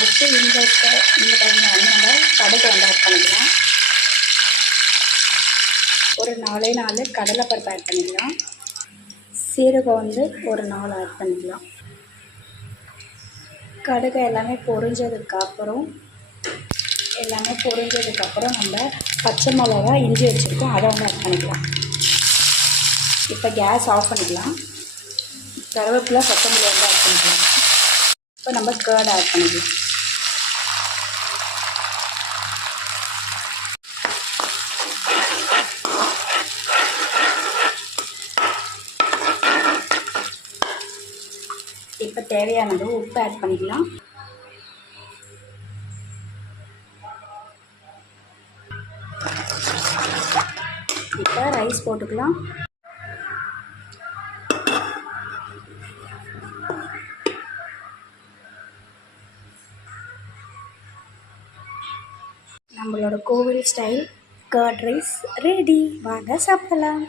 அடுத்து இந்த டைமில் வந்து நம்ம கடுகு வந்து ஆட் பண்ணிக்கலாம். ஒரு 4 கடலைப்பருப்பு ஆட் பண்ணிக்கலாம். சீரகம் வந்து ஒரு 4 ஆட் பண்ணிக்கலாம். கடுகு எல்லாமே பொரிஞ்சதுக்கப்புறம் நம்ம பச்சை மிளகா, இஞ்சி வச்சுருக்கோம், அதை வந்து ஆட் பண்ணிக்கலாம். இப்போ கேஸ் ஆஃப் பண்ணிக்கலாம். கருவேப்பிலை, கொத்தமல்லி வந்து ஆட் பண்ணிக்கலாம். இப்போ நம்ம கர்ட் ஆட் பண்ணிக்கலாம். இப்போ தேவையானது உப்பு ஆட் பண்ணிக்கலாம். இப்போ ரைஸ் போட்டுக்கலாம். நம்மளோட கோவில் ஸ்டைல் கர்ட் ரைஸ் ரெடி. வாங்க சாப்பிடலாம்.